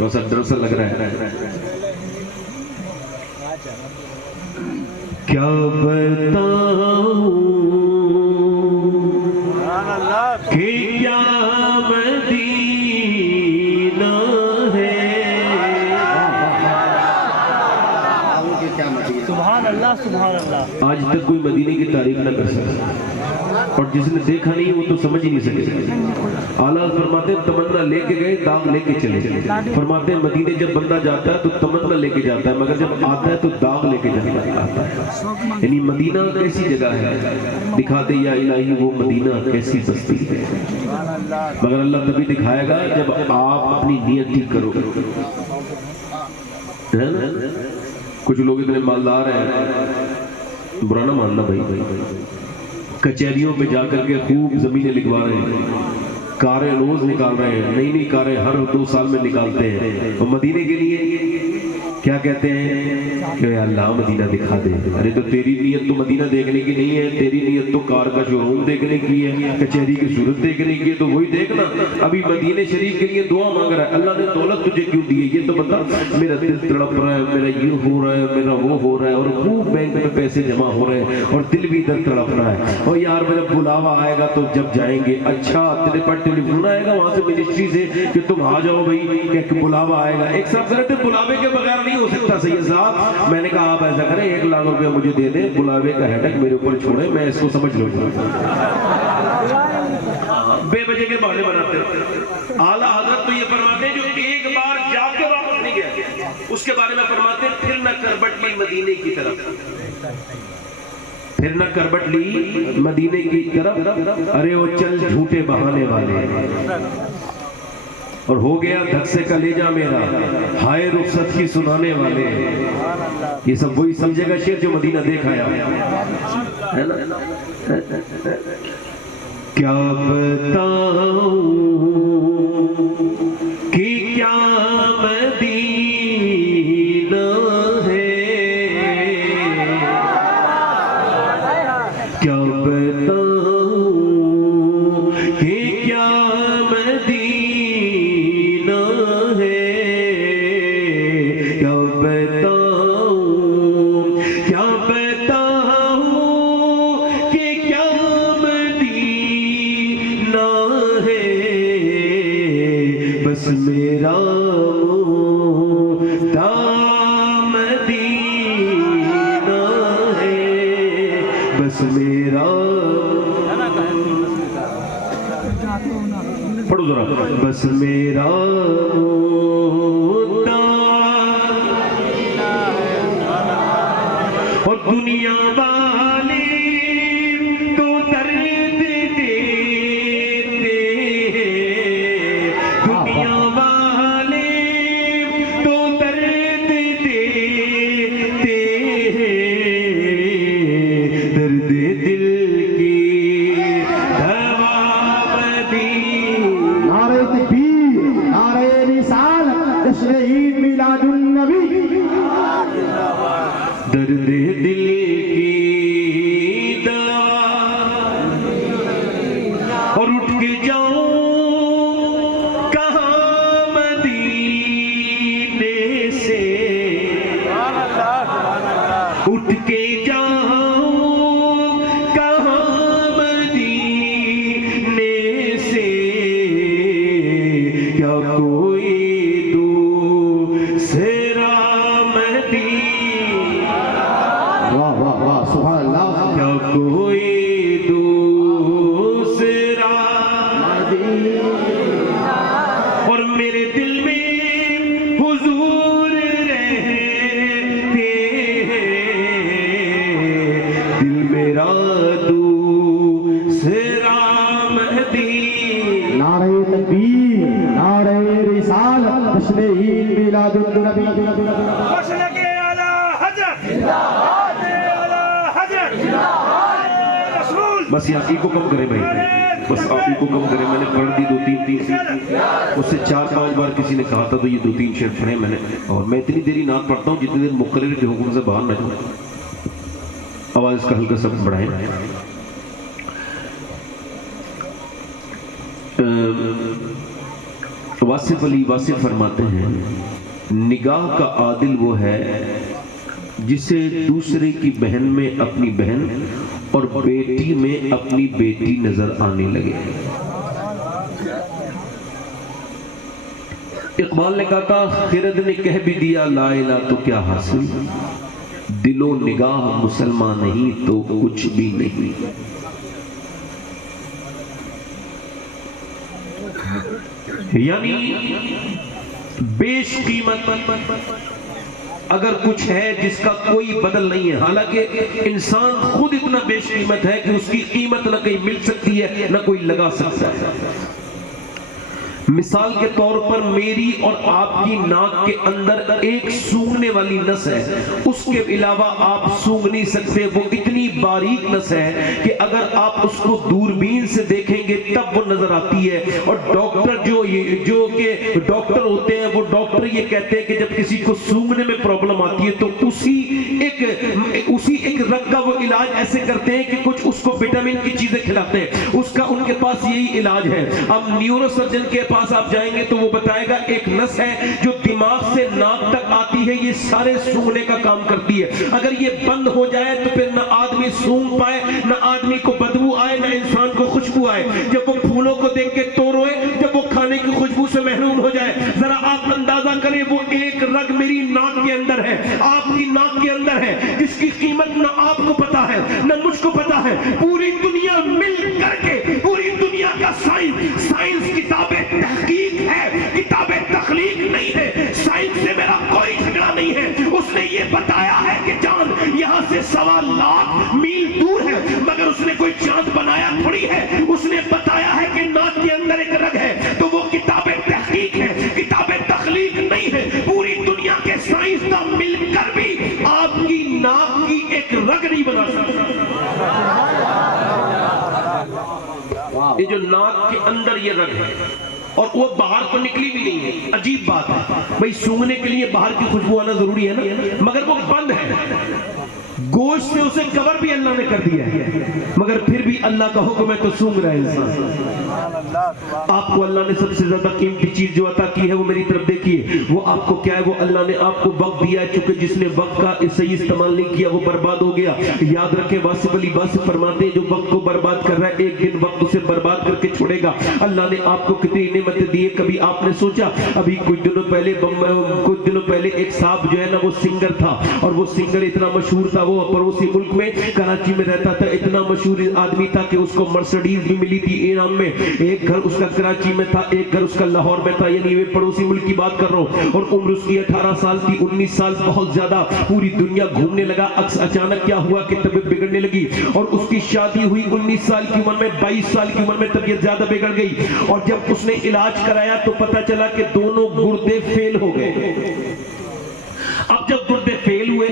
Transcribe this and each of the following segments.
تھوڑا سا ڈر سا لگ رہا ہے. کیا بتاؤں کہ کیا مدینہ ہے. سبحان اللہ سبحان اللہ. آج تک کوئی مدینے کی تعریف نہ کر سکتا، اور جس نے دیکھا نہیں وہ تو سمجھ ہی نہیں سکے. اعلیٰ فرماتے ہیں تمنا لے کے گئے داغ لے کے چلے. فرماتے ہیں مدینے جب بندہ جاتا ہے تو تمنا لے کے جاتا ہے، مگر جب آتا ہے تو داغ لے کے آتا ہے. یعنی مدینہ کیسی جگہ ہے، دکھاتے یا الہی وہ مدینہ کیسی بستی ہے. مگر اللہ تبھی دکھائے گا جب آپ اپنی نیت ٹھیک کرو گے. کچھ لوگ اتنے مالدار ہیں، برا نہ ماننا بھائی، کچہریوں پہ جا کر کے خوب زمینیں لکھوا رہے ہیں، کاریں روز نکال رہے ہیں، نئی نئی کاریں ہر 2 سال میں نکالتے ہیں. اور مدینے کے لیے کیا کہتے ہیں کہ اللہ مدینہ دکھا دے. ارے تو تیری نیت تو مدینہ دیکھنے کی نہیں ہے، تیری نیت تو کار کا شو روم دیکھنے کی ہے، کچہری کی صورت دیکھنے کی ہے. تو وہی دیکھنا. ابھی مدینے شریف کے لیے دعا مانگ رہا ہے، اللہ نے دولت تجھے کیوں دی ہے یہ تو بتا. میرا دل تڑپ رہا ہے، میرا یہ ہو رہا ہے، میرا وہ ہو رہا ہے، اور خوب بینک میں پیسے جمع ہو رہے ہیں اور دل بھی ادھر تڑپ رہا ہے. اور یار میرا بلاوا آئے گا تو جب جائیں گے. اچھا تیرے پر ٹیلی فون آئے گا وہاں سے منسٹری سے کہ تم آ جاؤ بھائی، کہ بلاوا آئے گا. ایک صاحب کہتے ہیں بلاوے کے بغیر نہیں ہو سکتا سید صاحب. میں نے کہا آپ ایسا کریں 1 لاکھ روپیہ مجھے دے دیں، بلاوے کا ہیڈک میرے اوپر چھوڑیں، میں اس کو سمجھ لوں گا. بے وجہ کے بہانے بناتے ہیں. اعلیٰ حضرت تو یہ فرماتے ہیں جو ایک بار جا کے واپس نہیں گیا، اس کے بارے میں فرماتے ہیں پھر نہ کربٹ لی مدینے کی طرف، پھر نہ کربٹ لی مدینے کی طرف. ارے وہ چل جھوٹے بہانے والے، اور ہو گیا دھک سے کلیجہ میرا ہائے رخصت کی سنانے والے. یہ سب وہی سمجھے گا شیر جو مدینہ دیکھ آیا ہے نا. کیا بتاؤں کہ کیا مدینہ ہے، کیا بتاؤں کہ کیا مدینہ ہے، کیا بتاؤں کیا بتاؤں کہ کیا مدینہ ہے. بس میرا مدینہ ہے، بس میرا پڑھو ذرا. بس میرا اور دنیا والے تو درد دیتے ہیں، دنیا والے تو درد دیتے ہیں. درد دل کی دوا مدینہ. نعرہ تکبیر، نعرہ رسالت، جشن عید میلاد النبی. درد دل کی دوا اور اٹھ کے جاؤں کہاں مدینے سے، اٹھ کے جاؤں کہاں مدینے سے. کیا کوئی دوسرا مدینہ، واہ واہ واہ سبحان اللہ. کیا کوئی دوسرا مدینہ. اور میرے دل میں حضور رہتے ہیں، دل میرا دوسرا مدینہ. نعرہ تکبیر، نعرہ رسالت، جشن عید میلاد النبی. مسلک اعلیٰ حضرت، اعلیٰ حضرت، رسول. بس یہ آپ ہی کو کم کریں بھائی، بس آپ ہی کو کم کریں. میں نے پڑھ دی 2-3 اس سے 4-5 بار کسی نے کہا تھا تو یہ 2-3 شعر پڑھے میں نے. اور میں اتنی دیر نعت پڑھتا ہوں جتنی دیر مقرر کے حکم سے باہر نہ جاؤں. آواز اس کا ہلکا سب بڑھائیں. واصف علی واصف فرماتے ہیں نگاہ کا عادل وہ ہے جسے دوسرے کی بہن میں اپنی بہن اور بیٹی میں اپنی بیٹی نظر آنے لگے. اقبال نے کہا تھا خرد نے کہہ بھی دیا لا الہ تو کیا حاصل، دل و نگاہ مسلمان نہیں تو کچھ بھی نہیں. یعنی بیش قیمت اگر کچھ ہے جس کا کوئی بدل نہیں ہے، حالانکہ انسان خود اتنا بیش قیمت ہے کہ اس کی قیمت نہ کہیں مل سکتی ہے نہ کوئی لگا سکتا ہے. مثال کے طور پر میری اور آپ کی ناک کے اندر ایک سونگنے والی نس ہے، اس کے علاوہ آپ سونگ نہیں سکتے. وہ اتنی باریک نس ہے کہ اگر آپ اس کو دوربین سے دیکھیں گے تب وہ نظر آتی ہے. اور ڈاکٹر جو کہ ڈاکٹر ہوتے ہیں وہ ڈاکٹر یہ کہتے ہیں کہ جب کسی کو سونگنے میں پرابلم آتی ہے تو اسی ایک رگ کا وہ علاج ایسے کرتے ہیں کہ کچھ اس کو وٹامن کی چیزیں کھلاتے ہیں، اس کا ان کے پاس یہی علاج ہے. اب نیورو سرجن کے پاس آپ جائیں گے تو وہ بتائے گا ایک نس ہے جو دماغ سے ناک تک آتی ہے، یہ سارے سونگنے کا کام کرتی ہے. اگر یہ بند ہو جائے تو پھر نہ آدمی سونگ پائے، نہ آدمی کو بدبو آئے، نہ انسان کو خوشبو آئے. جب وہ پھولوں کو دیکھ کے تو روئے، جب وہ کھانے کی خوشبو سے محروم ہو جائے. ذرا آپ اندازہ کریں وہ ایک رگ میری ناک کے اندر ہے، آپ کی ناک کے اندر ہے، جس کی قیمت نہ آپ کو پتا ہے نہ مجھ کو پتا ہے. پوری دنیا مل کر کے، پوری دنیا کا سائنس کتاب تحقیق ہے، کتاب تخلیق نہیں ہے. سائنس سے میرا کوئی جھگڑا نہیں ہے. اس نے یہ بتایا ہے کہ چاند یہاں سے 1.25 لاکھ میل دور ہے، مگر اس نے کوئی چاند بنایا تھوڑی ہے. اس نے بتایا ہے کہ ناک کے اندر ایک رگ ہے، تو وہ کتاب تحقیق ہے، کتاب تخلیق نہیں ہے. پوری دنیا کے سائنسداں مل کر بھی آپ کی ناک کی ایک رگ نہیں بنا سکتے. یہ جو ناک کے اندر یہ رگ ہے اور وہ باہر تو نکلی بھی نہیں ہے. عجیب بات ہے بھئی، سونگنے کے لیے باہر کی خوشبو آنا ضروری ہے نا، مگر وہ بند ہے. گوشت سے اسے کور بھی اللہ نے کر دیا ہے، مگر پھر بھی اللہ کا حکم ہے تو سونگ رہا ہے انسان. آپ کو اللہ نے سب سے زیادہ قیمتی چیز جو عطا کی ہے وہ میری طرف دیکھیے. وہ آپ کو کیا ہے؟ وہ اللہ نے آپ کو وقت دیا ہے، چونکہ جس نے وقت کا صحیح استعمال نہیں کیا وہ برباد ہو گیا. یاد رکھیں واصف علی واصف فرماتے ہیں جو وقت کو برباد کر رہا ہے ایک دن وقت اسے برباد کر کے چھوڑے گا. اللہ نے آپ کو کتنی نعمتیں دی ہیں. کبھی آپ نے سوچا؟ ابھی کچھ دنوں پہلے ایک صاحب جو ہے نا وہ سنگر تھا، اور وہ سنگر اتنا مشہور تھا، وہ پڑوسی ملک میں کراچی میں رہتا تھا. اتنا مشہور آدمی تھا کہ اس کو مرسڈیز بھی ملی تھی انعام میں. ایک گھر اس کا کراچی میں تھا، ایک گھر اس کا لاہور میں تھا. یعنی میں پڑوسی ملک کی بات کر رہا ہوں. اور عمر اس کی 18 سال تھی. 19 سال بہت زیادہ پوری دنیا گھومنے لگا. اچانک کیا ہوا کہ طبیعت بگڑنے لگی اور اس کی شادی ہوئی 19 سال کی عمر میں. 22 سال کی عمر میں طبیعت زیادہ بگڑ گئی. اور جب اس نے علاج کرایا تو پتا چلا کہ دونوں گردے فیل ہو گئے. اب جب گردے فیل ہوئے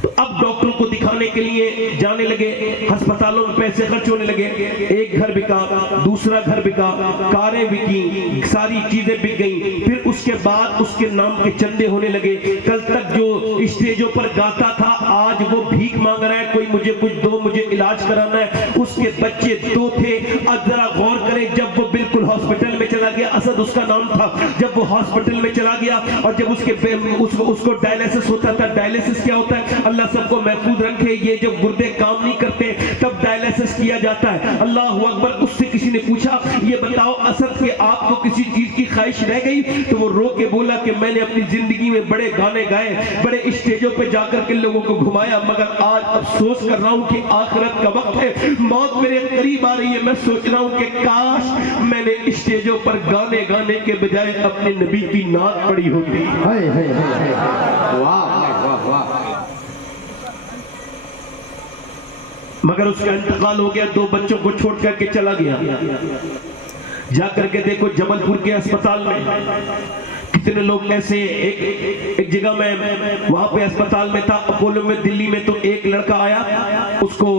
تو اب ڈاکٹر کو دکھانے کے لیے جانے لگے. ہسپتالوں میں پیسے خرچ ہونے لگے. ایک گھر بکا، دوسرا گھر بکا، کاریں بکی، ساری چیزیں بک گئیں. پھر اس کے بعد اس کے نام کے چندے ہونے لگے. کل تک جو اسٹیجوں پر گاتا تھا آج وہ بھیک مانگ رہا ہے، کوئی مجھے کچھ دو، مجھے علاج کرانا ہے. اس کے بچے 2 تھے. اب ذرا غور کریں، جب وہ بالکل ہاسپٹل میں چلا گیا، اسد اس کا نام تھا، جب وہ ہاسپٹل میں چلا گیا اور جب اس کو ڈائلیسس ہوتا تھا. ڈائلیسس کیا ہوتا ہے؟ اللہ سب کو محفوظ رکھے. یہ جب گردے کام نہیں کرتے تب ڈائلیسس کیا جاتا ہے. اللہ اکبر. اس سے کسی نے پوچھا یہ بتاؤ اسد کہ آپ کو کسی چیز کی خواہش رہ گئی؟ تو وہ رو کے بولا کہ میں نے اپنی زندگی میں بڑے گانے گائے، بڑے اسٹیجوں پہ جا کر کے لوگوں کو گھمایا، مگر آج افسوس کر رہا ہوں کہ آخرت کا وقت ہے، موت میرے قریب آ رہی ہے. میں سوچ رہا ہوں کہ کاش میں نے اسٹیجوں پر گانے کے بجائے اپنے نبی کی نعت پڑھی ہوتی. مگر اس کا انتقال ہو گیا. 2 بچوں کو چھوڑ کر کے چلا گیا. جا کر کے دیکھو جبل پور کے اسپتال میں کتنے لوگ ایسے. ایک جگہ میں وہاں پہ اسپتال میں تھا، اپولو میں دلی میں، تو ایک لڑکا آیا. اس کو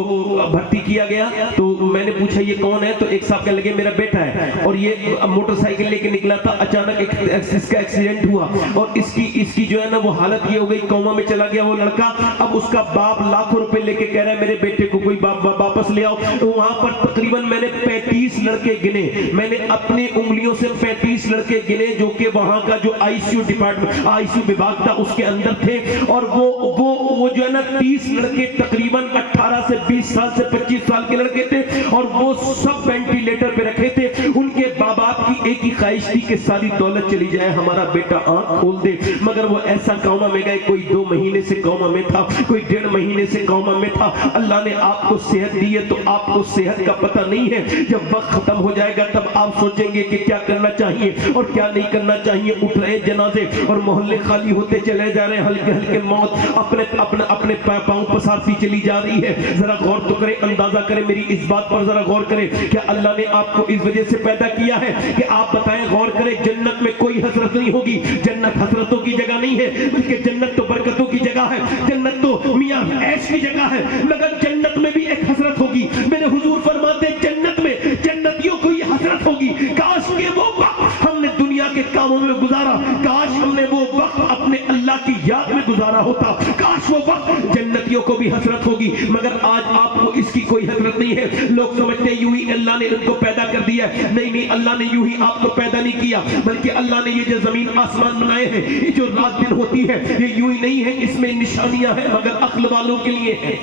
بھرتی کیا گیا تو میں نے پوچھا یہ کون ہے، تو ایک صاحب کہنے لگے میرا بیٹا ہے، اور یہ موٹر سائیکل لے کے نکلا تھا، اچانک اس کا ایکسیڈنٹ ہوا اور اس کی جو ہے نا وہ حالت یہ ہو گئی، کوما میں چلا گیا وہ لڑکا۔ اب اس کا باپ لاکھوں روپے لے کے کہہ رہا ہے میرے بیٹے کو کوئی واپس لے آؤ۔ وہاں پر تقریباً میں نے 35 لڑکے گنے، میں نے اپنی انگلیوں سے 35 لڑکے گنے جو کہ وہاں کا جو I C U department, I C U وبھاگ تھا اس کے اندر تھے، اور وہ جو ہے نا 30 لڑکے تقریباً 18 سے 20 سال سے 25 سال کے لڑکے تھے، اور وہ سب وینٹیلیٹر پہ رکھے تھے۔ ان کے باپ کی ایک ہی خواہش تھی کہ ساری دولت چلی جائے، ہمارا بیٹا آنکھ کھول دے، مگر وہ ایسا کوما میں گئے، کوئی 2 مہینے سے کوما میں تھا، کوئی 1.5 مہینے سے کوما میں تھا۔ اللہ نے آپ کو صحت دی ہے تو آپ کو صحت کا پتہ نہیں ہے، جب وقت ختم ہو جائے گا تب آپ سوچیں گے کہ کیا کرنا چاہیے اور کیا نہیں کرنا چاہیے۔ اٹھ رہے جنازے اور محلے خالی ہوتے چلے جا رہے ہیں، ہلکے ہلکے موت اپنے پاؤں پسارتی چلی جا رہی ہے۔ ذرا غور تو کریں، اندازہ کریں، میری اس بات پر ذرا غور کریں، کیا اللہ نے آپ کو اس وجہ سے پیدا کیا ہے کہ آپ بتائیں، غور کریں، جنت میں کوئی حسرت نہیں ہوگی، جنت حسرتوں کی جگہ نہیں ہے، بلکہ جنت تو برکتوں کی جگہ ہے، جنت تو میاں عیش کی جگہ ہے، مگر جنت میں بھی ایک حسرت ہوگی۔ میرے حضور فرماتے ہیں جنت میں جنتیوں کو یہ حسرت ہوگی، کاش کہ وہ وقت ہم نے دنیا کے کاموں میں گزارا، کاش ہم نے وہ وقت اپنے اللہ کی یاد میں گزارا ہوتا، کاش وہ وقت، جنتیوں کو بھی حسرت ہوگی، مگر آج آپ کو اس کی کوئی حسرت نہیں ہے۔ لوگ سمجھتے ہیں یوں ہی اللہ نے ان کو پیدا کر دیا ہے، نہیں، اللہ نے یوں ہی آپ کو پیدا نہیں کیا، بلکہ اللہ نے یہ جو زمین آسمان بنائے ہیں، یہ جو رات دن ہوتی ہے، یہ یوں ہی نہیں ہے، اس میں نشانیاں ہیں، مگر عقل والوں کے لیے ہیں۔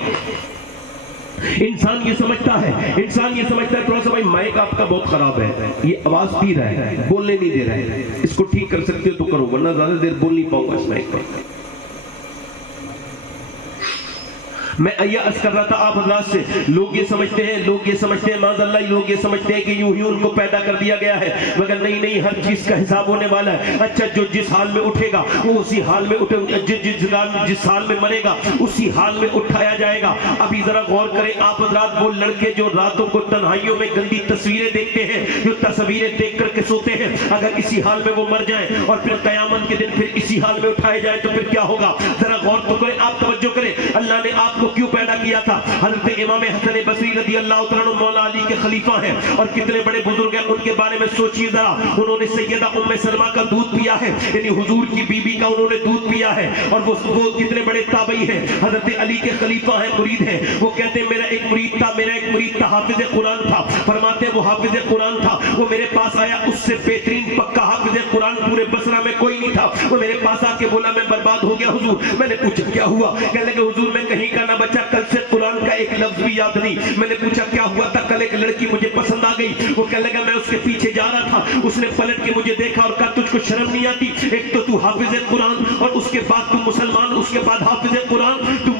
انسان یہ سمجھتا ہے تھوڑا سا بھائی مائک آپ کا بہت خراب ہے، یہ آواز پی رہا ہے، بولنے نہیں دے رہا ہے، اس کو ٹھیک کر سکتے ہو تو کرو، ورنہ زیادہ دیر بول نہیں پاؤں گا اس مائک پر۔ میں عرض کر رہا تھا آپ حضرات سے، لوگ یہ سمجھتے ہیں معاذ اللہ، لوگ یہ سمجھتے ہیں کہ یوں ہی ان کو پیدا کر دیا گیا ہے، مگر نہیں، ہر چیز کا حساب ہونے والا ہے۔ اچھا، جو جس حال میں اٹھے گا وہ اسی حال میں جس حال میں مرے گا اسی حال میں اٹھایا جائے گا۔ ابھی ذرا غور کریں آپ حضرات، وہ لڑکے جو راتوں کو تنہائیوں میں گندی تصویریں دیکھتے ہیں، جو تصویریں دیکھ کر کے سوتے ہیں، اگر اسی حال میں وہ مر جائیں اور پھر قیامت کے دن پھر اسی حال میں اٹھائے جائیں تو پھر کیا ہوگا؟ ذرا غور تو کریں، آپ توجہ کریں، اللہ نے آپ کو کیوں پیدا کیا تھا؟ حضرت امام حسن بصری رضی اللہ تعالیٰ عنہ مولا علی کے خلیفہ ہیں، اور کتنے بڑے بزرگ ہیں، ان کے بارے میں سوچیے ذرا۔ انہوں نے سیدہ ام سلمہ کا دودھ پیا ہے، یعنی حضور کی بیوی کا انہوں نے دودھ پیا ہے، اور وہ کتنے بڑے تابعی ہیں، حضرت علی کے خلیفہ ہیں، مرید ہیں۔ وہ کہتے ہیں میرا ایک مرید تھا حافظ قرآن تھا، فرماتے ہیں وہ حافظ قرآن تھا، وہ میرے پاس آیا، اس سے بہترین پکا حافظ قرآن پورے بصرہ میں کوئی نہیں تھا، وہ میرے پاس آ کے بولا میں برباد ہو گیا حضور۔ میں نے پوچھا کیا ہوا؟ کہنے لگے حضور میں کہیں کا نہ بچا، کل سے قرآن کا ایک لفظ بھی یاد نہیں۔ میں نے پوچھا کیا ہوا تھا؟ کل ایک لڑکی مجھے پسند آ گئی، وہ کہنے لگا میں اس کے پیچھے جا رہا تھا، اس نے پلٹ کے مجھے دیکھا اور کہا تجھ کو شرم نہیں آتی؟ ایک تو تو حافظ قرآن اور اس کے بعد تو مسلمان، اس کے بعد حافظ قرآن، تو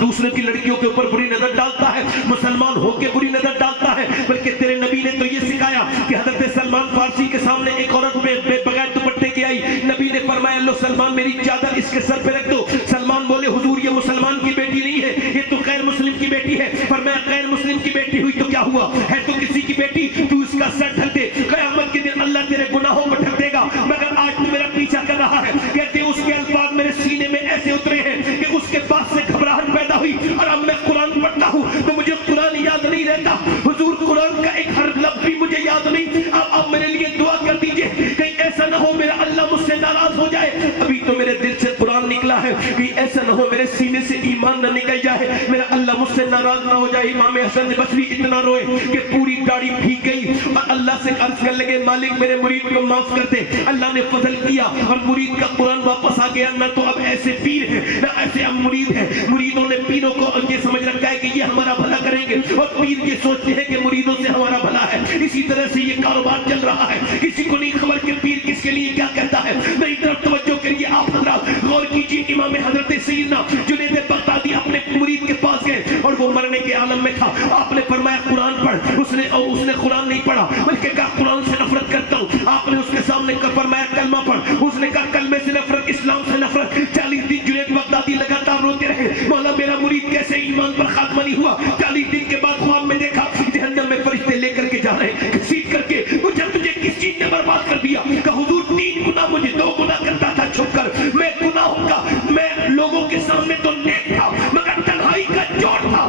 دوسرے کی لڑکیوں کے اوپر بری نظر ڈالتا ہے، مسلمان ہو کے بری نظر ڈالتا ہے۔ بلکہ تیرے نبی نے تو یہ سکھایا کہ حضرت سلمان فارسی کے سامنے ایک عورت بغیر دوپٹے کے آئی، نبی نے فرمایا لو سلمان میری چادر اس کے سر پہ رکھ دو۔ سلمان بولے حضور یہ مسلمان کی بیٹی نہیں ہے، یہ تو غیر مسلم کی بیٹی ہے۔ فرمایا غیر مسلم کی بیٹی ہوئی تو کیا ہوا، ہے تو کسی کی بیٹی، تو اس کا سر ڈھک دے، قیامت کے دن اللہ تیرے گناہوں کو ڈھک دے گا، مگر آج تو میرا پیچھا کر رہا ہے۔ کہتے اس کے الفاظ میرے سینے میں ایسے اترے ہیں کہ اس کے پاس سے گھبراہٹ پیدا ہوئی، اور اب میں قرآن پڑھتا ہوں تو مجھے قرآن یاد نہیں رہتا، حضور قرآن کا ایک ہر لفظ بھی مجھے یاد نہیں۔ اب میرے لیے دعا کر دیجئے، کہیں ایسا نہ ہو میرا اللہ مجھ سے ناراض ہو جائے، ابھی تو میرے دل سے قرآن نکلا ہے، کہیں ایسا نہ ہو میرے سینے سے ایمان نہ نکل جائے، میرا اللہ مجھ سے ناراض نہ ہو جائے۔ امام حسن بصری اتنا روئے کہ پوری داڑھی بھیگ گئی، اور اللہ سے عرض کرنے لگے مالک میرے مرید کو معاف کر دے۔ اللہ نے فضل کیا اور مرید کا قرآن واپس آ گیا، نہ تو اب ایسے پیر ہیں نہ ایسے اب مرید ہیں۔ مریدوں نے پیروں کو یہ سمجھ رکھا ہے کہ یہ ہمارا بھلا کریں گے، اور پیر یہ سوچتے ہیں کہ مریدوں سے ہمارا بھلا ہے۔ اسی طرح سے یہ کاروبار چل رہا ہے، کسی کو نہیں خبر کہ پیر کس کے لیے کیا کہتا ہے۔ میری طرف توجہ کریے آپ حضرات، غور کیجیے۔ امام حضرت سیدنا جنید بغدادی اپنے مرید کے پاس گئے اور وہ مرنے کے عالم میں تھا، آپ نے فرمایا قرآن پڑھ، اس نے قرآن نہیں پڑھا بلکہ کہا قرآن سے نفرت کرتا ہوں۔ آپ نے اس کے سامنے فرمایا کلمہ پڑھ، اس نے کہا کلمے سے نفرت، اسلام سے نفرت۔ 40 دن جنید بغدادی لگاتار روتے رہے، مولا میرا مرید کیسے ایمان پر خاتمہ نہیں ہوا۔ 40 دن کے بعد خواب میں دیکھا جہنم میں فرشتے لے کر کے جا رہے ہیں، گھسیٹ کر کے، تجھے کس چیز نے برباد کر دیا؟ کہ حضور 3 گناہ مجھے 2 گناہ کرتا تھا چھپ کر، میں گناہوں کا، میں لوگوں کے سامنے تو نیک تھا مگر تنہائی کا چور تھا،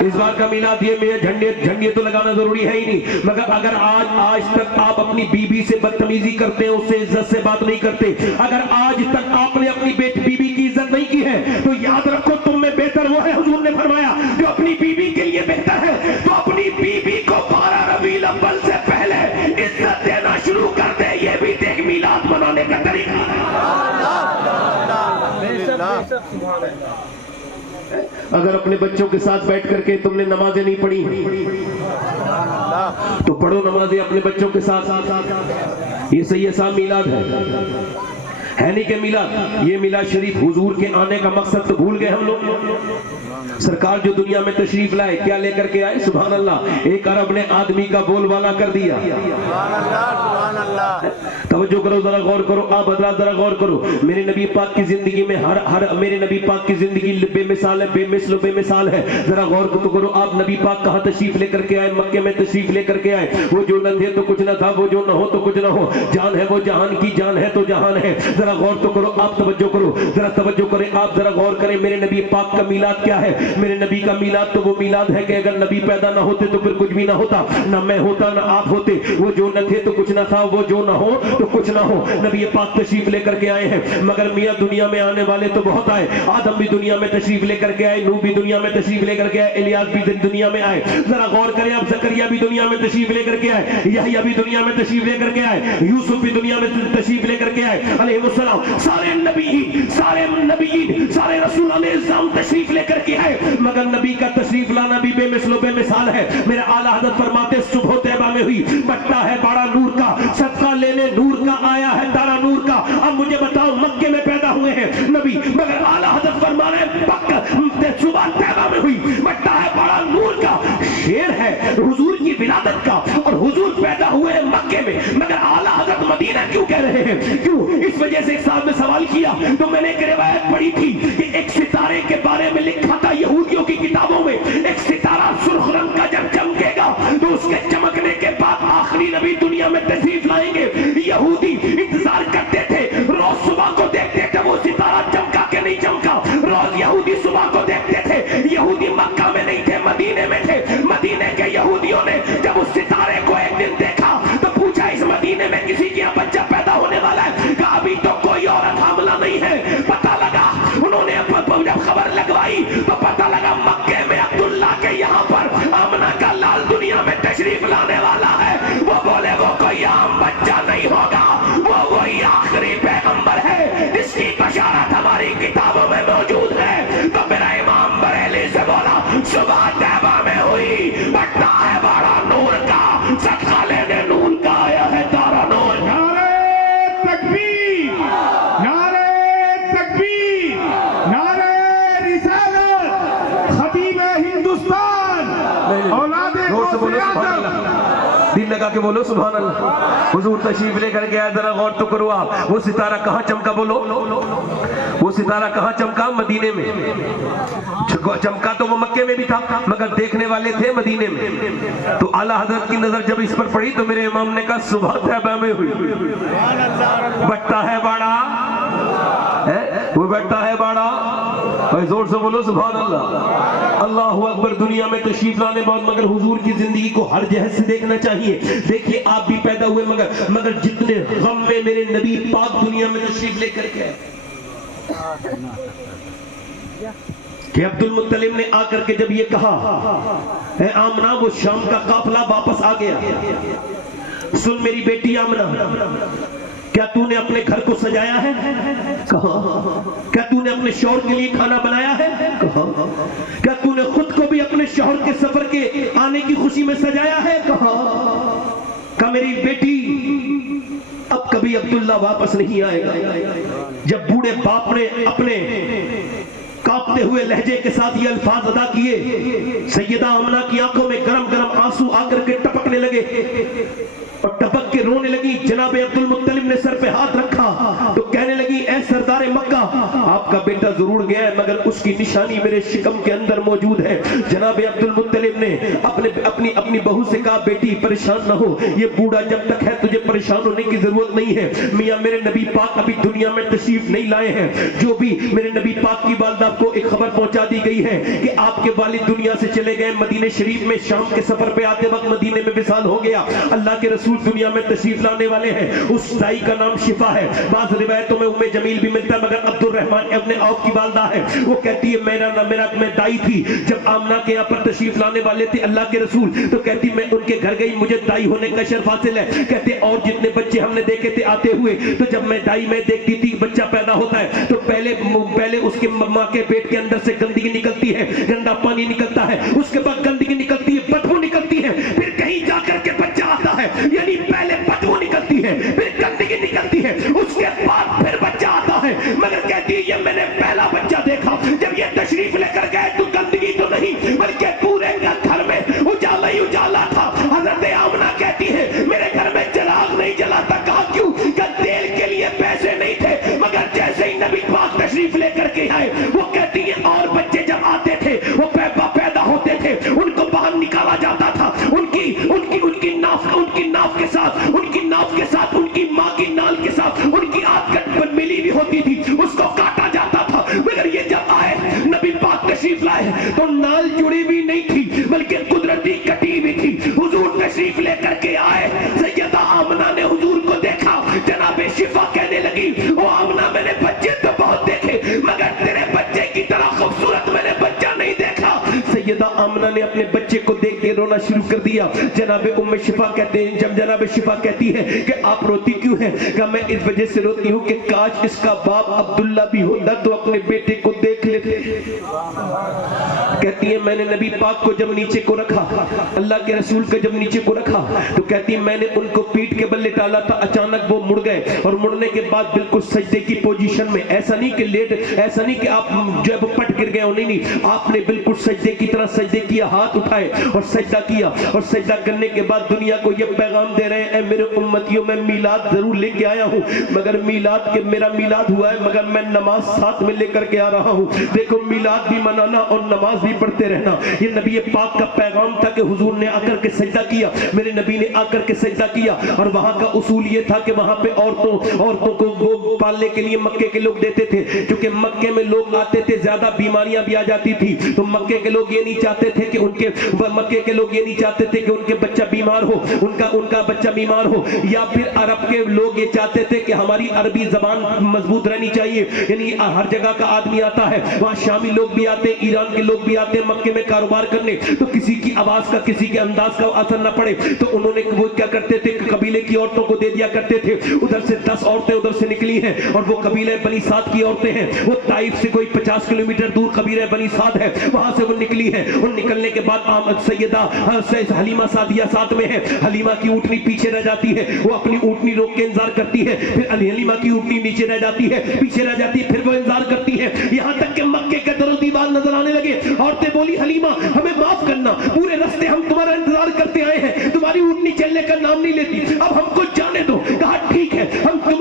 اس بار کا میلاد یہ میں جھنڈے تو لگانا ضروری ہے ہی نہیں، مگر اگر آج تک آپ اپنی بیوی سے بدتمیزی کرتے ہیں، اس سے عزت سے بات نہیں کرتے، اگر آج تک آپ نے اپنی بیوی کی عزت نہیں کی ہے، تو یاد رکھو تم میں بہتر وہ ہے، حضور نے فرمایا جو اپنی بیوی کے لیے بہتر ہے تو اپنی بیوی کو 12 ربیع الاول سے پہلے عزت دینا شروع کر دے۔ یہ بھی دیکھ میلاد منانے کا طریقہ ہے۔ اگر اپنے بچوں کے ساتھ بیٹھ کر کے تم نے نمازیں نہیں پڑھی تو پڑھو نمازیں اپنے بچوں کے ساتھ۔ یہ صحیح سا میلاد ہے نہیں کہ میلاد، یہ میلاد شریف حضور کے آنے کا مقصد تو بھول گئے ہم لوگ۔ سرکار جو دنیا میں تشریف لائے کیا لے کر کے آئے؟ سبحان اللہ، ایک عرب نے آدمی کا بول والا کر دیا۔ توجہ کرو، ذرا غور کرو، آپ حضرات ذرا غور کرو۔ میرے نبی پاک کی زندگی میں میرے نبی پاک کی زندگی بے مثال ہے، بے مثل و بے مثال ہے۔ ذرا غور تو کرو، آپ نبی پاک کہاں تشریف لے کر کے آئے؟ مکے میں تشریف لے کر کے آئے۔ وہ جو نہ تھے تو کچھ نہ تھا، وہ جو نہ ہو تو کچھ نہ ہو، جان ہے وہ جہان کی جان ہے تو جہان ہے۔ ذرا غور تو کرو، آپ توجہ کرو، ذرا توجہ کریں، آپ ذرا غور کریں۔ میرے نبی پاک کا میلاد کیا ہے؟ میرے نبی کا میلاد تو وہ میلاد ہے کہ اگر نبی پیدا نہ ہوتے تو پھر کچھ بھی نہ ہوتا، نہ میں ہوتا نہ آپ ہوتے۔ وہ جو نہ تھے تو کچھ نہ تھا، وہ جو نہ ہو تو کچھ نہ ہو۔ نبی پاک تشریف لے کر کے آئے ہیں، مگر میاں دنیا میں آنے والے تو بہت آئے۔ آدم بھی دنیا میں تشریف لے کر کے آئے، نوح بھی دنیا میں تشریف لے کر کے آئے، الیاس بھی دنیا میں آئے۔ ذرا غور کریں، اب زکریا بھی دنیا میں تشریف لے کر کے آئے، یحییٰ بھی دنیا میں تشریف لے کر کے آئے، یوسف بھی دنیا میں تشریف لے کر کے آئے علیہ السلام۔ سارے نبیین، سارے رسولان اعظام تشریف لے کر کے آئے، مگر نبی کا تشریف لانا بھی بے مثل و بے مثال ہے۔ میرے اعلیٰ حضرت فرماتے صبح طیبہ میں ہوئی، بٹا ہے بڑا نور کا، صدقہ لینے نور کا آیا ہے تارا نور کا۔ اب مجھے بتاؤ، مکے میں پیدا ہوئے ہیں نبی، مگر اعلیٰ حضرت فرما رہے ہیں صبح طیبہ میں ہوئی، بٹا ہے بڑا نور کا۔ شعر ہے حضور کی ولادت کا، اور حضور پیدا ہوئے ہیں مکے میں، مگر اعلیٰ حضرت مدینہ کیوں کہہ رہے ہیں؟ کیوں؟ اس وجہ سے ایک صاحب نے سوال کیا تو میں نے ایک روایت پڑھی تھی کہ ایک ستارے کے بارے میں لکھا تھا یہودیوں کی کتابوں میں، ایک ستارہ سرخ رنگ کا جب چمکے گا تو اس کے چمکنے کے بعد آخری نبی دنیا میں تشریف لائیں گے۔ یہودی انتظار کرتے تھے، روز صبح کو دیکھتے تھے وہ ستارہ چمکا کہ نہیں چمکا۔ روز یہودی صبح کو دیکھتے تھے، یہودی مکہ میں نہیں تھے، مدینے میں تھے۔ مدینے کے یہودیوں نے جب اس ستارے کو ایک دن دیکھا تو پوچھا اس مدینے میں کسی کے یہاں بچہ پیدا ہونے والا ہے؟ کہا ابھی تو کوئی عورت حاملہ نہیں ہے۔ پتہ لگا، انہوں نے جب خبر لگوائی تو پتہ لگا مکے میں عبداللہ کے یہاں پر آمنہ کا لال دنیا میں تشریف لانے والا ہے۔ وہ بولے وہ کوئی عام بچہ نہیں ہوگا، وہ وہی آخری پیغمبر ہے جس کی بشارت ہماری کتابوں میں موجود ہے۔ تو میرا امام بریلی سے بولا صبح طیبہ میں ہوئی، بٹا ہے بڑا نور کا، صدقہ لینے نور کا آیا ہے تارا نور۔ دل لگا کے بولو سبحان اللہ۔ حضور تشریف لے کر کے آئے، ذرا غور تو کرو آپ، وہ ستارہ کہاں چمکا؟ بولو وہ ستارہ کہاں چمکا؟ مدینے میں چمکا تو وہ مکے میں بھی تھا، مگر دیکھنے والے تھے مدینے میں۔ تو اعلیٰ حضرت کی نظر جب اس پر پڑی تو میرے امام نے کہا صبح طیبہ میں ہوئی، بٹا ہے بڑا، وہ بٹا ہے بڑا، زور سے بولو سبحان اللہ۔ اللہ اکبر۔ دنیا میں تشریف لانے بعد مگر حضور کی زندگی کو ہر جہت سے دیکھنا چاہیے۔ دیکھیے آپ بھی پیدا ہوئے مگر جتنے غم میں میرے نبی پاک دنیا میں تشریف لے کر کے کہ عبد المطلب نے آ کر کے جب یہ کہا اے آمنہ وہ شام کا قافلہ واپس آ گیا، سن میری بیٹی آمنہ، کیا تو نے اپنے گھر کو سجایا ہے؟ کہا۔ کیا تو نے اپنے شوہر کے لیے کھانا بنایا ہے؟ کہا۔ کیا تو نے خود کو بھی اپنے شوہر کے سفر کے آنے کی خوشی میں سجایا ہے؟ کہا۔ کہ میری بیٹی اب کبھی عبداللہ واپس نہیں آئے گا۔ جب بوڑھے باپ نے اپنے کانپتے ہوئے لہجے کے ساتھ یہ الفاظ ادا کیے، سیدہ آمنہ کی آنکھوں میں گرم گرم آنسو آ کر کے ٹپکنے لگے اور ٹپک کے رونے لگی۔ جناب عبد المطلب نے سر پہ ہاتھ رکھا تو کہنے لگی اے سردار مکہ، آپ کا بیٹا ضرور گیا ہے مگر اس کی نشانی میرے شکم کے اندر موجود ہے۔ جناب عبد المطلب نے اپنی بہو سے کہا بیٹی پریشان نہ ہو، یہ بوڑھا جب تک ہے تجھے پریشان ہونے کی ضرورت نہیں ہے، میاں میرے نبی پاک ابھی دنیا میں تشریف نہیں لائے ہیں۔ جو بھی میرے نبی پاک کی والدہ کو ایک خبر پہنچا دی گئی ہے کہ آپ کے والد دنیا سے چلے گئے، مدینہ شریف میں شام کے سفر پہ آتے وقت مدینے میں وصال ہو گیا، اللہ کے رسول دنیا میں تشریف لانے والے ہیں، اس دائی کا نام شفا ہے، بعض روایتوں میں جمیل بھی ملتا ہے، مگر عبد الرحمن ابن عوف کی والدہ ہے، وہ کہتی ہے میں دائی تھی، جب آمنہ کے یہاں پر تشریف لانے والے تھے اللہ کے رسول، تو کہتی میں ان کے گھر گئی، مجھے دائی ہونے کا شرف حاصل ہے، کہتے اور جتنے بچے ہم نے دیکھے تھے آتے ہوئے، تو جب میں دائی میں دیکھتی تھی بچہ پیدا ہوتا ہے تو پہلے اس کے ماں کے پیٹ کے اندر سے گندگی نکلتی ہے، گندا پانی نکلتا ہے، اس کے بعد گندگی نکلتی ہے، بدبو نکلتی ہے، پھر کہیں جا کر کے بچہ آتا ہے، یعنی پہلے بدبو نکلتی ہے، پھر گندگی نکلتی ہے، اس کے بعد پھر بچہ آتا ہے، مگر کہتی ہے یہ میں نے پہلا بچہ دیکھا، جب یہ تشریف لے کر گئے تو گندگی تو نہیں بلکہ پورے گھر میں اجالا ہی اجالا تھا۔ حضرت آمنہ کہتی ہے میرے گھر میں چراغ نہیں جلاتا، کہا کیوں؟ کہ تیل کے لیے پیسے نہیں تھے، مگر جیسے ہی نبی پاک تشریف لے کر کے آئے، وہ کہتی ہیں اور بچے جب آتے تھے وہ پیدا ہوتے تھے، ان کو باہر نکالا جاتا تھا، ان کی ناف کے ساتھ ان کی ماں کی نال کے ساتھ ان کی آدگت پر ملی بھی ہوتی تھی، اس کو کاٹا جاتا تھا، مگر یہ جب آئے نبی پاک تشریف لائے تو نال جڑی بھی نہیں تھی بلکہ قدرتی کٹی بھی تھی، حضور تشریف لے کر کے آئے، سیدہ آمنہ نے حضور کو دیکھا، جناب شفا کہنے لگی او آمنہ میں نے بچے تو بہت دیکھے مگر تیرے بچے کی طرح خوبصورت میں نے بچہ نہیں دیکھا۔ سیدہ آمنہ نے اپنے بچے کو دیکھ کے رونا شروع کر دیا، جناب شفا کہتے ہیں، جب جناب شفا کہتی ہے کہ آپ روتی کیوں ہیں؟ کہ میں اس وجہ سے روتی ہوں کہ کاش اس کا باپ عبداللہ بھی ہوتا تو اپنے بیٹے کو دیکھ لیتے۔ کہتی ہے میں نے نبی پاک کو جب نیچے کو رکھا، اللہ کے رسول کو جب نیچے کو رکھا تو کہتی ہے میں نے ان کو پیٹ کے بل لٹالا تھا، اچانک وہ مڑ گئے اور مڑنے کے بعد بالکل سجدے کی پوزیشن میں، ایسا نہیں کہ آپ جب پٹ گر گئے ہو، نہیں، آپ نے بالکل سجدے کی طرح سجدے کیا، ہاتھ اٹھائے اور سجدہ کیا، اور سجدہ کرنے کے بعد دنیا کو یہ پیغام دے رہے ہیں اے میرے امتیوں میں میلاد ضرور لے کے آیا ہوں، مگر میرا میلاد ہوا ہے مگر میں نماز ساتھ میں لے کر کے آ رہا ہوں، دیکھو میلاد بھی منانا اور نماز بھی پڑھتے رہنا، یہ نبی پاک کا پیغام تھا کہ حضور نے آ کر کے سجدہ کیا، میرے نبی نے آ کر کے سجدہ کیا، اور وہاں کا اصول یہ تھا کہ وہاں پہ عورتوں کو وہ پالنے کے لیے مکے کے لوگ دیتے تھے، کیونکہ مکے میں لوگ آتے تھے، زیادہ بیماریاں بھی آ جاتی تھی، تو مکے کے لوگ یہ نہیں چاہتے تھے کہ ان کے بچہ بیمار ہو، ان کا بچہ بیمار ہو، یا پھر عرب کے لوگ یہ چاہتے تھے کہ ہماری عربی زبان مضبوط رہنی چاہیے، یعنی ہر جگہ کا آدمی آتا ہے، وہاں شامی لوگ بھی آتے، ایران کے لوگ بھی آتے مکے میں کاروبار کرنے، تو کسی کی آواز کا کسی کے انداز کا اثر نہ پڑے، تو انہوں نے وہ کیا کرتے تھے کہ قبیلے کی عورتوں کو دے دیا کرتے تھے، ادھر سے 10 عورتیں ادھر سے نکلی ہیں اور وہ قبیلے بنی سعد کی عورتیں ہیں، وہ طائف سے کوئی 50 کلومیٹر دور قبیلے بنی سعد ہے، وہاں سے وہ نکلی ہیں، اور نکلنے کے بعد سیدہ حلیمہ سعدیہ ساتھ میں ہے، حلیمہ کی اونٹنی پیچھے رہ جاتی ہے، وہ اپنی اونٹنی روک کے انتظار کرتی ہے، پھر حلیمہ کی اونٹنی نیچے رہ جاتی ہے، پیچھے رہ جاتی ہے، پھر وہ انتظار کرتی ہے، یہاں تک کہ مکے کے در و دیوار نظر آنے لگے، عورتیں بولی حلیمہ ہمیں معاف کرنا، پورے راستے ہم تمہارا انتظار کرتے آئے ہیں، تمہاری اونٹنی چلنے کا نام نہیں لیتی، اب ہم کو جانے دو، کہا ٹھیک ہے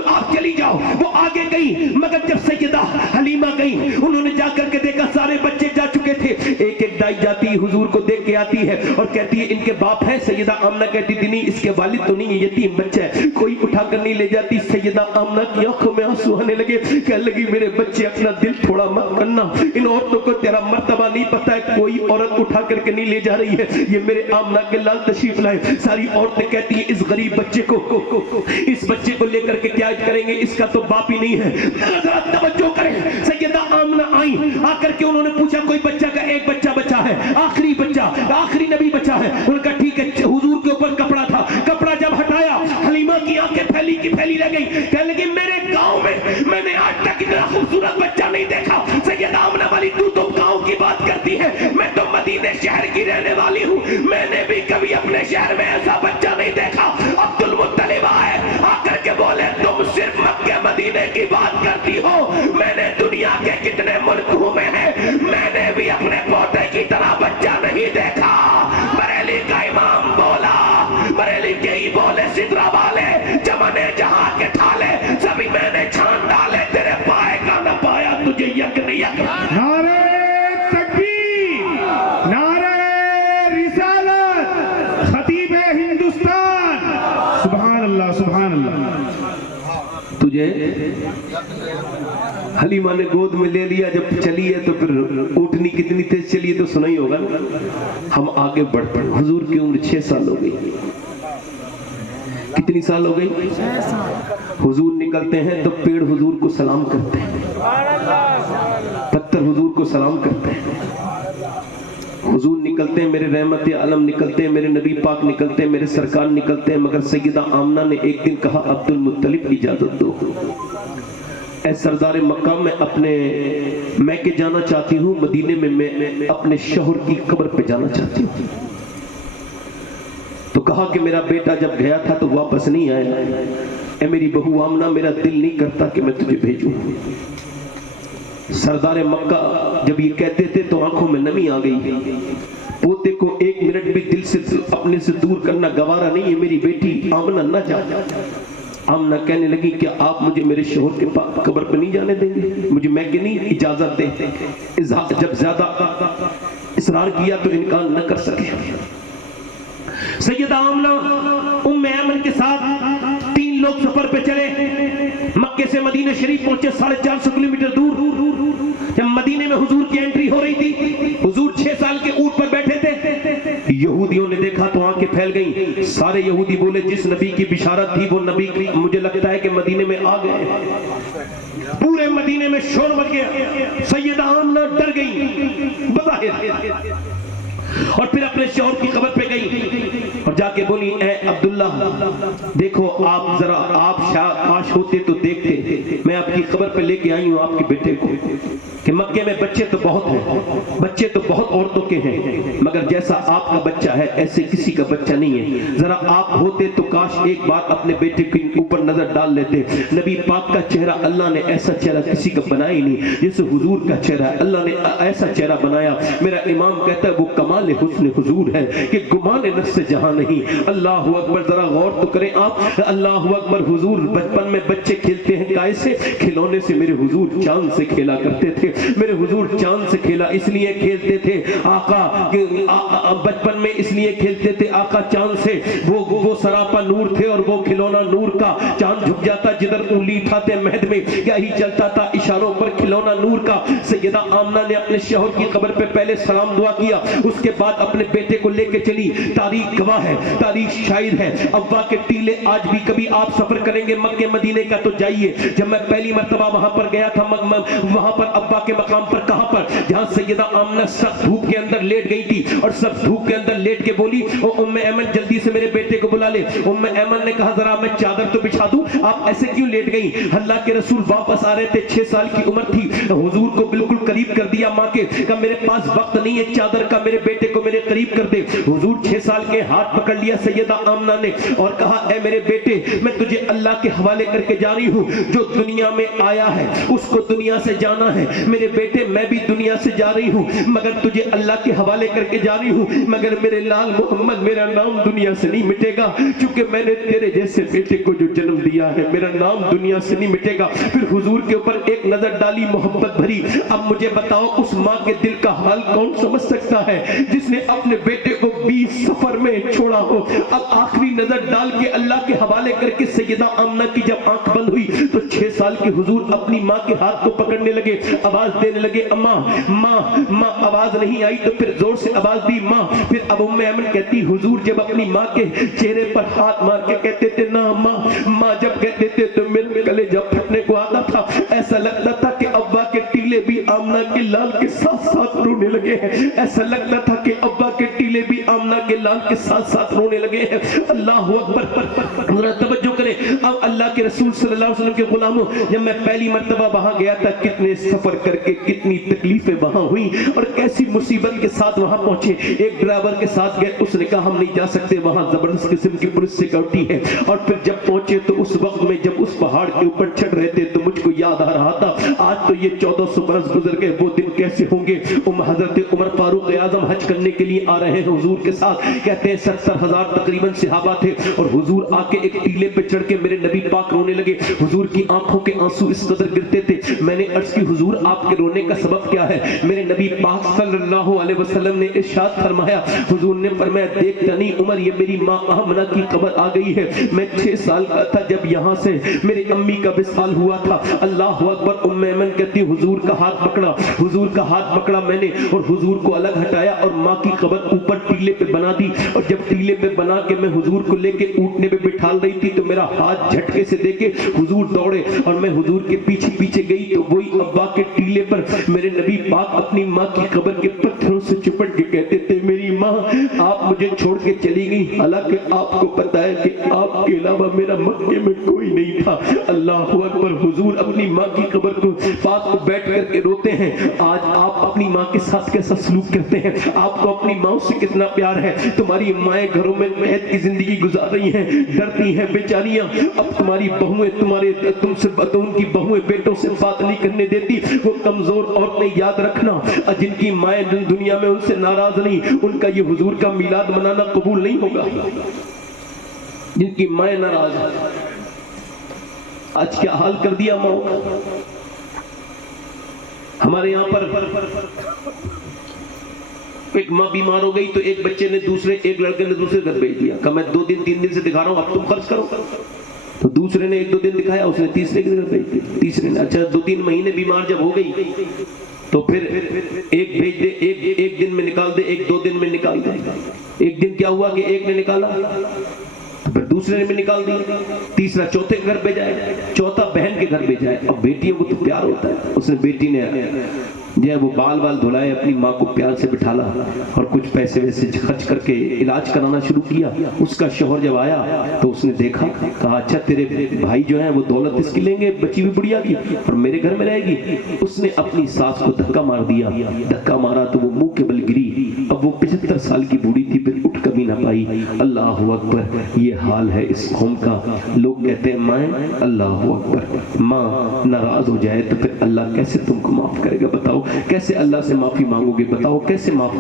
آپ چلی جاؤ، وہ آگے گئی، مگر جب سیدہ حلیمہ گئی انہوں نے جا کر کے دیکھا سارے بچے جا چکے تھے، ایک دائی جاتی حضور کو دیکھ کے آتی ہے اور کہتی ہے ان کے باپ ہے، سیدہ آمنہ کہتی تھی نہیں اس کے والد تو نہیں ہے، یتیم بچہ ہے، کوئی اٹھا کر نہیں لے جاتی، سیدہ آمنہ کی آنکھوں میں آنسو آنے لگے، کہنے لگی میرے بچے اپنا دل تھوڑا مت کرنا، ان عورتوں کو تیرا مرتبہ نہیں پتا ہے، کوئی عورت اٹھا کر کے نہیں لے جا رہی ہے، یہ میرے آمنہ کے لال تشریف لائے، ساری عورتیں کہتی ہیں اس غریب بچے کو لے کر کے کیا کریں گے، اس کا تو باپ ہی نہیں ہے، ذرا توجہ کریں، سیدہ آمنہ آئی، آ کر کے انہوں نے پوچھا کوئی بچہ کا، ایک بچہ بچا ہے، آخری نبی بچا ہے، ان کا ٹھیک ہے، حضور کے اوپر کپڑا تھا، کپڑا جب ہٹایا حلیمہ کی آنکھیں پھیلی کی پھیلی رہ گئی، کہنے لگی میرے گاؤں میں نے آج تک اتنا خوبصورت بچہ نہیں دیکھا، سیدہ آمنہ والی تو گاؤں کی بات کرتی ہے، میں تو مدینے شہر کی رہنے والی ہوں، میں نے بھی کبھی اپنے شہر میں ایسا بچہ نہیں دیکھا، عبد المطلب آئے، آ کر کے بولے تم صرف مکہ مدینے کی بات کرتی ہو، میں نے دنیا کے کتنے ملک گھومے ہیں، میں نے بھی اپنے پوتے کی طرح بچہ نہیں دیکھا، بریلی کا امام بولا، بریلی کے ہی بولے سدرا والے، جمنے جہاں کے تھالے سبھی میں نے چھان ڈالے، تیرے پائے کا نہ پایا تجھے یک نہیں یک۔ نعرہ تکبیر، نعرہ رسالت، خطیب ہندوستان، سبحان اللہ سبحان اللہ۔ تجھے حلیمہ نے گود میں لے لیا، جب چلی ہے تو پھر اونٹنی کتنی تیز چلی ہے تو سنا ہی ہوگا نا۔ ہم آگے بڑھتے ہیں، حضور کی عمر 6 سال ہو گئی۔ کتنی سال ہو گئی؟ 6 سال۔ حضور نکلتے ہیں تو پیڑ حضور کو سلام کرتے ہیں، پتھر حضور کو سلام کرتے ہیں۔ حضور نکلتے ہیں، میرے رحمت عالم نکلتے ہیں، میرے نبی پاک نکلتے ہیں، میرے سرکار نکلتے ہیں، مگر سیدہ آمنہ نے ایک دن کہا عبد المطلب اجازت دو، اے سردار مکہ میں کہ جانا چاہتی ہوں، مدینے میں میں اپنے شوہر کی قبر پہ جانا چاہتی ہوں۔ تو کہا کہ میرا بیٹا جب گیا تھا تو واپس نہیں آیا، اے میری بہو آمنہ میرا دل نہیں کرتا کہ میں تجھے بھیجوں۔ سردار مکہ جب یہ کہتے تھے تو آنکھوں میں نمی آ گئی، پوتے کو ایک منٹ بھی دل سے اپنے سے دور کرنا گوارا نہیں ہے، میری بیٹی آمنہ نہ جا۔ آمنہ کہنے لگی کہ آپ مجھے میرے شوہر کے پاس قبر پہ نہیں جانے دیں گے؟ مجھے میں کہ نہیں اجازت دیں۔ جب زیادہ اصرار کیا تو انکار نہ کر سکے۔ سیدہ آمنہ ام ایمن کے ساتھ 3 لوگ سفر پہ چلے، مکے سے مدینہ شریف پہنچے 450 کلومیٹر دور۔ جب مدینے میں حضور کی انٹری ہو رہی تھی، حضور 6 سال کے اونٹ پر بیٹھے تھے، یہودیوں نے دیکھا تو آنکھیں پھیل گئیں۔ سارے یہودی بولے جس نبی کی بشارت تھی وہ نبی مجھے لگتا ہے کہ مدینے میں آ گئے۔ پورے مدینے میں شور مچ گیا، سیدہ آمنہ ڈر گئی بظاہر، اور پھر اپنے شوہر کی قبر پہ گئی اور جا کے بولی اے عبداللہ دیکھو آپ ذرا، آپ کاش ہوتے تو دیکھتے، میں آپ کی قبر پہ لے کے آئی ہوں آپ کے بیٹے کو، کہ مکے میں بچے تو بہت ہیں، بچے تو بہت عورتوں کے ہیں، مگر جیسا آپ کا بچہ ہے ایسے کسی کا بچہ نہیں ہے، ذرا آپ ہوتے تو کاش ایک بار اپنے بیٹے کے اوپر نظر ڈال لیتے۔ نبی پاک کا چہرہ اللہ نے ایسا چہرہ کسی کا بنایا ہی نہیں جیسے حضور کا چہرہ ہے، اللہ نے ایسا چہرہ بنایا۔ میرا امام کہتا ہے وہ کمال حسن حضور ہے کہ گمان نفس جہاں نہیں۔ اللہ اکبر، ذرا غور تو کریں آپ، اللہ اکبر۔ حضور بچپن میں بچے کھیلتے ہیں کائے سے؟ کھلونے سے۔ میرے حضور چاند سے کھیلا کرتے تھے، میرے حضور چاند سے کھیلا اس لیے کھیلتے تھے آقا، بچپن میں اس لیے کھیلتے تھے آقا چاند سے، وہ سراپا نور تھے اور وہ کھلونا نور کا۔ چاند جھک جاتا جدھر انگلی اٹھاتے مہد میں کیا ہی چلتا تھا اشاروں پر، کھلونا نور کا۔ سیدہ آمنہ نے اپنے شوہر کی قبر پہ پہلے سلام دعا کیا، اس کے بعد اپنے بیٹے کو لے کے چلی۔ تاریخ گواہ ہے، تاریخ شاہد ہے، ابا کے ٹیلے آج بھی کبھی آپ سفر کریں گے مکے مدینے کا تو جائیے۔ جب میں پہلی مرتبہ وہاں پر گیا تھا، وہاں پر ابا کے مقام پر، کہاں پر؟ جہاں سیدہ آمنہ سخت دھوپ کے اندر لیٹ گئی تھی، اور سخت دھوپ کے اندر لیٹ کے بولی او ام ایمن جلدی سے میرے بیٹے کو بلا لے۔ ام ایمن نے کہا ذرا میں چادر تو بچھا دوں، آپ ایسے کیوں لیٹ گئی؟ اللہ کے رسول واپس آ رہے تھے، 6 سال کی عمر تھی، حضور کو بالکل قریب کر دیا ماں کے، کہا میرے پاس وقت نہیں ہے چادر کا، میرے بیٹے کو میرے قریب کر دے۔ حضور 6 سال کے ہاتھ پکڑ لیا سیدہ آمنہ نے اور کہا اے میرے بیٹے میں تجھے اللہ کے حوالے کر کے جا رہی ہوں، جو دنیا میں آیا ہے اس کو دنیا سے جانا ہے۔ میرے بیٹے میں بھی دنیا سے جا رہی ہوں مگر تجھے اللہ کے حوالے کر کے جا رہی ہوں، مگر میرے لال محمد میرا نام دنیا سے نہیں مٹے گا، چونکہ میں نے تیرے جیسے بیٹے کو جو جنم دیا ہے میرا نام دنیا سے نہیں مٹے گا۔ پھر حضور کے اوپر ایک نظر ڈالی محبت بھری۔ اب مجھے بتاؤ اس ماں کے دل کا حال کون سمجھ سکتا ہے جس نے اپنے بیٹے کو 20 سفر میں چھوڑا ہو؟ اب آخری نظر ڈال کے اللہ کے حوالے کر کے سیدہ آمنہ کی جب آنکھ بند ہوئی تو 6 سال کے حضور اپنی ماں کے ہاتھ کو پکڑنے لگے، آواز دینے لگے اماں ماں ماں، آواز نہیں آئی تو پھر زور سے آواز دی ماں۔ پھر اب ام ایمن کہتی حضور جب اپنی ماں کے چہرے پر ہاتھ مار کے کہتے تھے نا ماں ماں، جب کہتے تھے تو میرے کلیجہ پھٹنے کو آتا تھا، ایسا لگتا تھا کہ ابا کے ٹیلے بھی آمنہ کے لال کے ساتھ ساتھ رونے لگے ہیں، ایسا لگتا تھا کہ ابا کے ٹیلے بھی آمنہ کے لال کے ساتھ ساتھ رونے لگے ہیں۔ اللہ اکبر، ذرا توجہ کریں۔ اب اللہ کے رسول صلی اللہ علیہ وسلم کے غلاموں، جب میں پہلی مرتبہ وہاں گیا تھا کتنے سفر کر کے کتنی تکلیفیں وہاں ہوئی اور کیسی مصیبت کے ساتھ وہاں پہنچے۔ ایک ڈرائیور کے ساتھ گئے، اس نے کہا ہم نہیں جا سکتے، وہاں زبردست قسم کی پولیس سیکورٹی ہے، اور پھر جب پہنچے تو اس وقت میں جب اس پہاڑ کے اوپر چڑھ رہے تھے تو مجھ کو یاد آ رہا تھا آج تو یہ 1400 برس گزر گئے، وہ دن کیسے ہوں گے۔ حضرت عمر فاروق اعظم حج کرنے کے لیے آ رہے ہیں حضور کے ساتھ، کہتے ہیں 70,000 تقریباً صحابہ تھے، اور حضور آ کے ایک ٹیلے پہ چڑھ کے میرے نبی پاک رونے لگے۔ حضور کی آنکھوں کے آنسو اس قدر گرتے تھے، میں نے عرض کی حضور آپ کے رونے کا سبب کیا ہے؟ میرے نبی پاک صلی اللہ علیہ وسلم نے ارشاد فرمایا، حضور نے فرمایا دیکھتا نہیں عمر یہ میری ماں آمنہ کی قبر آ گئی ہے، میں 6 سال کا تھا جب یہاں سے میری امی کا وصال ہوا تھا. اللہ اکبر. ام ایمن کہتی حضور کا ہاتھ پکڑا, حضور کا ہاتھ پکڑا میں نے اور حضور کو الگ ہٹایا اور ماں کی قبر اوپر ٹیلے پہ بنا دی. اور جب ٹیلے پہ بنا کے میں حضور کو لے کے اونٹنے پہ بٹھا رہی تھی تو میرا ہاتھ جھٹکے سے دے کے حضور دوڑے اور میں حضور کے پیچھے پیچھے گئی تو وہی ابا کے ٹیلے پر میرے نبی پاک اپنی ماں کی قبر کے پتھروں سے چپٹ کے کہتے تھے میری ماں آپ مجھے چھوڑ کے چلی گئی, حالانکہ آپ کو پتا ہے کہ آپ کے علاوہ میرا مکے میں کوئی نہیں تھا. اللہ اکبر. حضور اپنی ماں کی قبر کو پاک کو بیٹھ کر کے روتے ہیں. آج آپ اپنی ماں کے ساتھ کیسا سلوک کرتے ہیں؟ آپ کو اپنی ماں سے کتنا پیار ہے؟ تمہاری مائیں گھروں میں قحط کی زندگی گزار رہی ہیں, ڈرتی ہیں بیچاریاں. اب تمہاری بہویں تم سے ان کی بہویں بیٹوں سے بات نہیں کرنے دیتی. وہ کمزور عورتیں یاد رکھنا جن کی مائیں دنیا میں ان سے ناراض نہیں, ان کا یہ حضور کا میلاد منانا قبول نہیں ہوگا. جن کی مائیں ناراض ہیں. آج کیا حال کر دیا ماں کا. ہمارے یہاں پر ایک ماں بیمار ہو گئی تو ایک بچے نے ایک لڑکے نے دوسرے گھر بھیج دیا, کہا میں 2 دن 3 دن سے دکھا رہا ہوں اب تم خرچ کرو. تو دوسرے نے 1-2 دن دکھایا, اس نے تیسرے کے گھر بھیج دیا. تیسرے نے اچھا 2-3 مہینے بیمار جب ہو گئی تو پھر ایک بھیج دے, ایک دن میں نکال دے, 1-2 دن میں نکال دے. ایک دن کیا ہوا کہ ایک نے نکالا, پھر دوسرے نے بھی نکال دیا, تیسرا چوتھے کے گھر بھیجا ہے, چوتھا بہن کے گھر بھیجا ہے. اب بیٹیوں کو تو پیار ہوتا ہے, اس نے بیٹی نے جو ہے وہ بال دھلائے, اپنی ماں کو پیار سے بٹھالا اور کچھ پیسے ویسے خرچ کر کے علاج کرانا شروع کیا. اس کا شوہر جب آیا تو اس نے دیکھا, کہا اچھا تیرے بھائی جو ہیں وہ دولت اس کی لیں گے بچی بھی بڑھیا کی اور میرے گھر میں رہے گی. اس نے اپنی ساس کو دھکا مار دیا, دھکا مارا تو وہ منہ کے بل گری. اب وہ 75 سال کی بوڑھی تھی, پھر اٹھ کبھی نہ پائی. اللہ اکبر. یہ حال ہے اس قوم کا. لوگ کہتے ہیں مائیں, اللہ اکبر, ماں ناراض ہو جائے تو پھر اللہ کیسے تم کو معاف کرے گا؟ بتاؤ کیسے اللہ سے معافی مانگو گے؟ بتاؤ کیسے معاف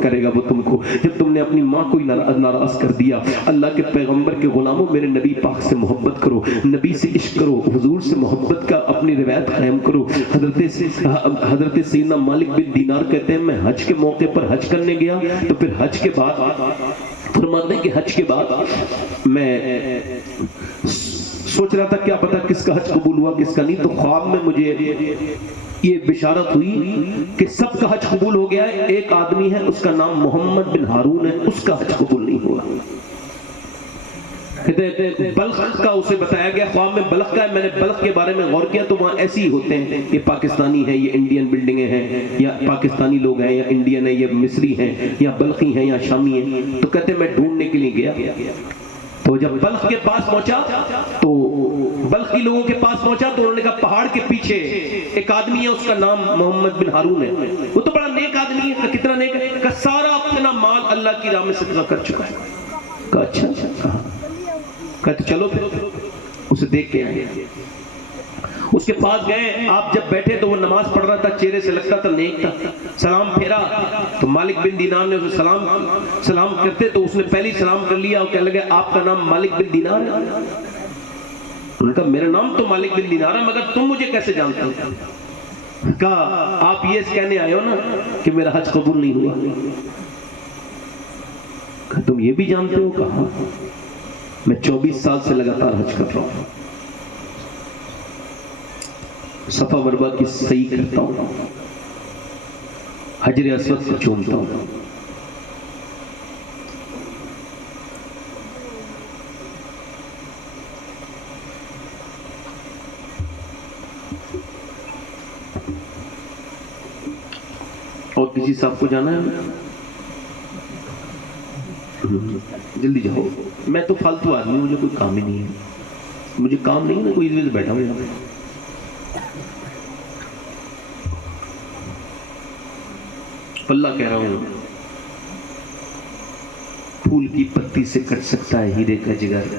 کرے گا وہ تم کو جب تم نے اپنی ماں کو ناراض کر دیا؟ اللہ کے پیغمبر کے غلاموں, میرے نبی پاک سے محبت کرو, نبی سے عشق کرو, حضور سے محبت کا اپنی روایت قائم کرو. حضرت سیدنا مالک بن دینار کہتے ہیں میں حج کے موقع پر حج کرنے گیا تو پھر حج کے بعد فرماتے ہیں کہ حج کے بعد میں سوچ رہا تھا کیا پتا کس کا حج قبول ہوا کس کا نہیں, تو خواب میں مجھے یہ بشارت ہوئی کہ سب کا حج قبول ہو گیا ہے, ایک آدمی ہے اس کا نام محمد بن ہارون ہے, اس کا حج قبول نہیں ہوا. بلخ کا اسے بتایا گیا, خواب میں بلخ کا ہے. میں نے بلخ کے بارے میں غور کیا تو وہاں ایسے ہی ہوتے ہیں, یہ پاکستانی ہیں, یہ انڈین بلڈنگیں ہیں, یا پاکستانی لوگ ہیں, یا انڈین ہیں, یا مصری ہیں, یا بلخی ہیں, یا شامی ہیں. تو کہتے ہیں میں ڈھونڈنے کے لیے گیا. تو جب بلخ کے پاس پہنچا تو بلخ کی لوگوں کے پاس پہنچا تو انہوں نے کہا پہاڑ کے پیچھے ایک آدمی ہے, اس کا نام محمد بن ہارون ہے, وہ تو بڑا نیک آدمی ہے. کتنا نیک ہے؟ کہ سارا اپنا مال اللہ کی راہ میں صدقہ کر چکا ہے. کہا اچھا کہا, کہتے چلو پھر اسے دیکھ کے آئے. اس کے پاس گئے, آپ جب بیٹھے تو وہ نماز پڑھ رہا تھا, چہرے سے لگتا تھا نیک تھا. سلام پھیرا تو مالک بن دینار نے اسے سلام کرتے تو اس نے پہلی سلام کر لیا اور کہنے لگے آپ کا نام مالک بن دینار ہے؟ انہوں نے کہا میرا نام تو مالک بن دینار ہے مگر تم مجھے کیسے جانتے ہو؟ کہا آپ یہ کہنے آئے ہو نا کہ میرا حج قبول نہیں ہوا. کہا تم یہ بھی جانتے ہو؟ کہا میں 24 سال سے لگاتار حج کر رہا ہوں, صفا مروا کی صحیح کرتا ہوں, حجر اسود کو چومتا ہوں. اور کسی صاحب کو جانا ہے؟ جلدی جاؤ, میں تو فالتو آدمی ہوں, مجھے کوئی کام ہی نہیں ہے. مجھے کام نہیں ہے, کوئی اس وجہ سے بیٹھا ہوں. اللہ کہہ رہا ہوں پھول کی پتی سے کٹ سکتا ہے ہیرے کا جگر,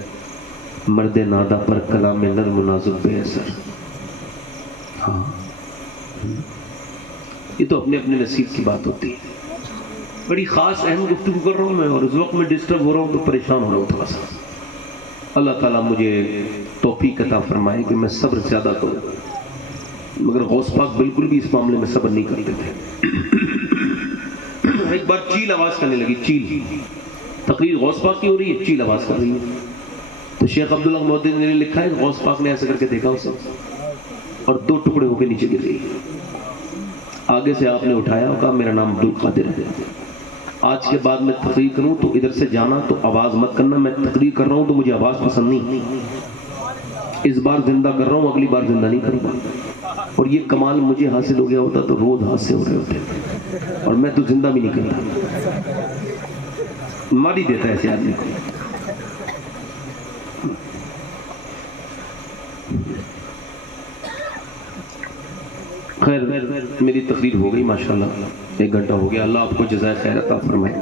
مرد نادا پر کلام نرم و نازک بے اثر. ہاں یہ تو اپنے اپنے نصیب کی بات ہوتی ہے. بڑی خاص اہم گفتگو کر رہا ہوں میں, اور اس وقت میں ڈسٹرب ہو رہا ہوں تو پریشان ہو رہا ہوں تھوڑا سا. اللہ تعالیٰ مجھے توفیق عطا فرمائے کہ میں صبر زیادہ کروں, مگر غوث پاک بالکل بھی اس معاملے میں صبر نہیں کرتے تھے. ایک بار چیل آواز کرنے لگی, چیل, تقریر غوث پاک کی ہو رہی ہے, چیل آواز کر رہی ہے. تو شیخ عبداللہ محدث نے لکھا ہے غوث پاک نے ایسا کر کے دیکھا اسے اور 2 ٹکڑے ہو کے نیچے گر گئی. آگے سے آپ نے اٹھایا اور کہا میرا نام عبدالقادر ہے، آج کے بعد میں تقریر کروں تو ادھر سے جانا تو آواز مت کرنا، میں تقریر کر رہا ہوں تو مجھے آواز پسند نہیں، اس بار زندہ کر رہا ہوں اگلی بار زندہ نہیں کروں گا. اور یہ کمال مجھے حاصل ہو گیا ہوتا تو روز حادثے ہو رہے ہوتے اور میں تو زندہ بھی نہیں کرتا. مار ہی دیتا ہے ایسے آدمی کو. خیر میری تقریر ہو گئی ماشاءاللہ، 1 گھنٹہ ہو گیا. اللہ آپ کو جزائے خیر عطا فرمائے.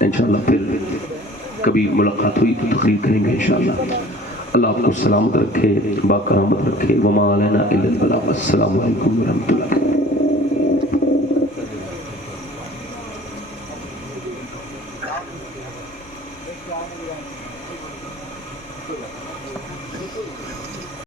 انشاءاللہ پھر کبھی ملاقات ہوئی تو تقریر کریں گے انشاءاللہ. اللہ آپ کو سلامت رکھے، باکرامت رکھے. وما علینا الا البلاغ. السلام علیکم ورحمۃ اللہ.